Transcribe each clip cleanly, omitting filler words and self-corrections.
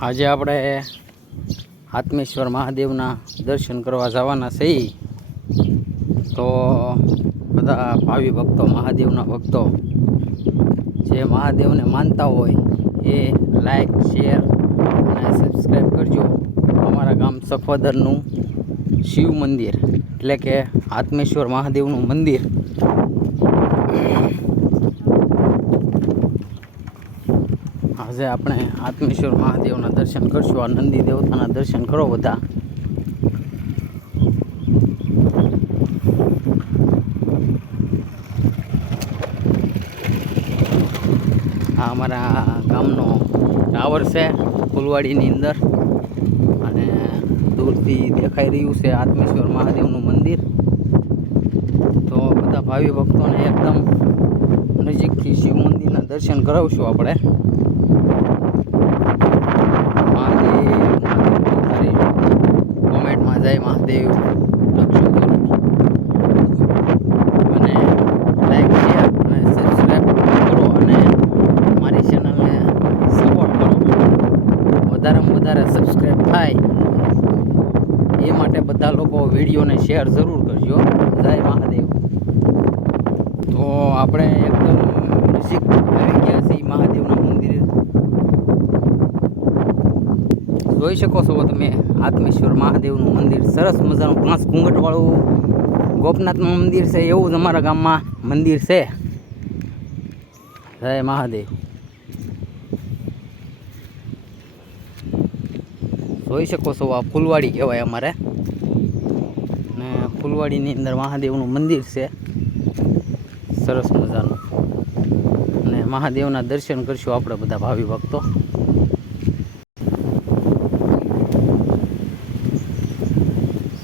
આજે આપણે આત્મેશ્વર મહાદેવના દર્શન કરવા જવાના છીએ. તો બધા ભાવિ ભક્તો, મહાદેવના ભક્તો જે મહાદેવને માનતા હોય એ લાઈક, શેર અને સબસ્ક્રાઈબ કરજો. અમારા ગામ સફદરનું શિવ મંદિર એટલે કે આત્મેશ્વર મહાદેવનું મંદિર આજે આપણે આત્મેશ્વર મહાદેવના દર્શન કરશું. આ નંદી દેવતાના દર્શન કરો બધા. આ અમારા ગામનો ટાવર છે ફૂલવાડીની અંદર, અને દૂરથી દેખાઈ રહ્યું છે આત્મેશ્વર મહાદેવનું મંદિર. તો બધા ભાવિ ભક્તોને એકદમ નજીકથી શિવ મંદિરના દર્શન કરાવશું આપણે. કોમેન્ટમાં જય મહાદેવ લખજો અને લાઈક, શેર અને સબસ્ક્રાઈબ કરો અને મારી ચેનલને સપોર્ટ કરો. વધારેમાં વધારે સબસ્ક્રાઈબ થાય એ માટે બધા લોકો વિડીયોને શેર જરૂર કરજો. જય મહાદેવ. તો આપણે એકદમ નજીક આવી ગયા છીએ મહાદેવના મંદિરે. જોઈ શકો છો તમે આત્મેશ્વર મહાદેવનું મંદિર. સરસ મજાનું 5 ઘૂંઘટવાળું ગોપનાથનું મંદિર છે, એવું જ અમારા ગામમાં મંદિર છે. જય મહાદેવ. જોઈ શકો છો આ ફૂલવાડી કહેવાય અમારે, ને ફૂલવાડીની અંદર મહાદેવનું મંદિર છે સરસ મજાનું. અને મહાદેવના દર્શન કરશું આપણે બધા ભાવિ ભક્તો.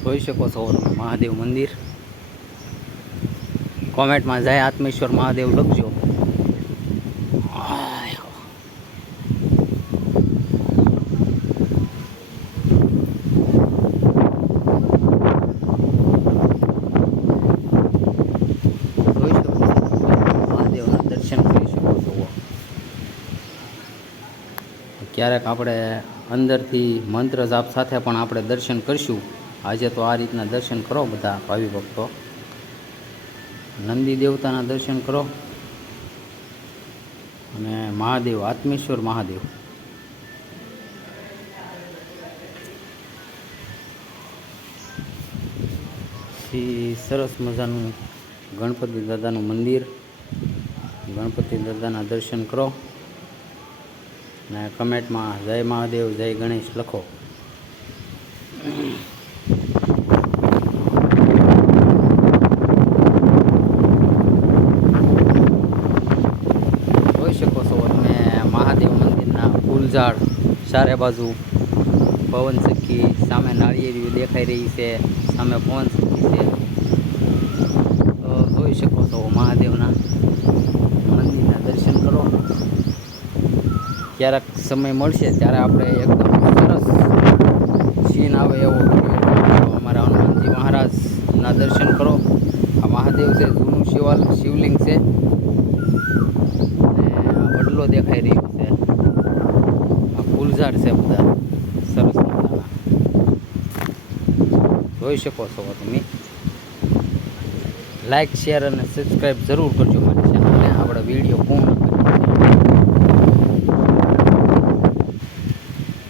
જોઈ શકો છો મહાદેવ મંદિર. કોમેન્ટમાં જય આત્મેશ્વર મહાદેવ લખજો. મહાદેવના દર્શન કરી શકો છો. ક્યારેક આપણે અંદરથી મંત્ર જાપ સાથે પણ આપણે દર્શન કરીશું. આજે તો આ રીતના દર્શન કરો બધા ભાવિ ભક્તો. નંદી દેવતાના દર્શન કરો અને મહાદેવ, આત્મેશ્વર મહાદેવ. સરસ મજાનું ગણપતિ દાદાનું મંદિર. ગણપતિ દાદાના દર્શન કરો અને કમેન્ટમાં જય મહાદેવ, જય ગણેશ લખો. મહાદેવ મંદિરના ફૂલઝાડ ચારે બાજુ, પવન સખી, સામે નાળિયેરી દેખાઈ રહી છે, સામે પવન સખી છે. તો જોઈ શકો છો મહાદેવના મંદિરના દર્શન કરો. ક્યારેક સમય મળશે ત્યારે આપણે એકદમ સરસ સીન આવે એવો અમારા હનુમાનજી મહારાજના દર્શન કરો. આ મહાદેવ છે, જૂનું શિવલિંગ છે, વડલો દેખાઈ રહ્યો છે. આ ફૂલઝાડ છે બધા સરસ મજાના. જોઈ શકો છો તમે. લાઈક, શેર અને સબસ્ક્રાઈબ જરૂર કરજો મારી ચેનલને. આપણે વિડીયો પૂર્ણ